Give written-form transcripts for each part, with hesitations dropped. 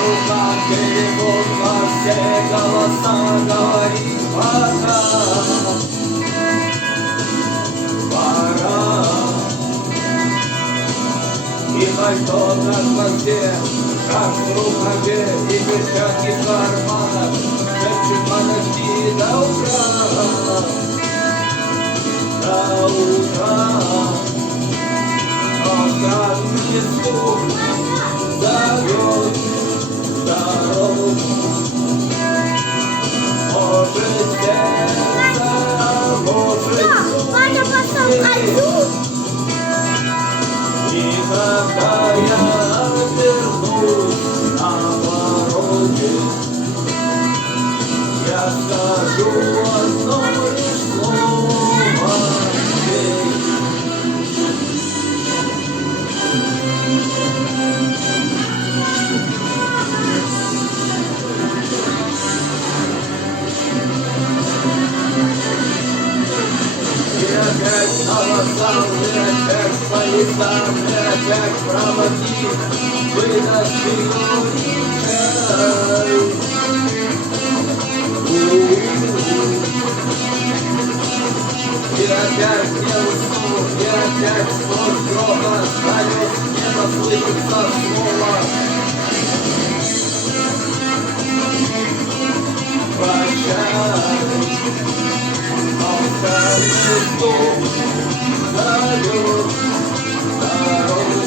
руках перевод во все голоса говорит пока. Пора. И пальто на хвосте, как в рукаве, и перчатки в карманах, шепчет подожди до утра. До утра. Но странный звук зовет дорогу. Может сердце, может и когда я вернусь на пороге, я скажу одно лишь слово ей. И опять на вокзале, опять поезда, опять проводить, выдаст и опять не усну, и опять сквозь грохот станет небо слышится снова. Прощай, оставь стук, зовет дорогу.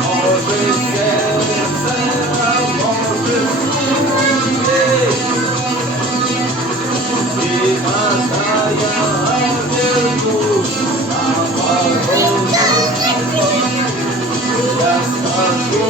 Может сердце, а может ей. И когда я вернусь на пороге, я скажу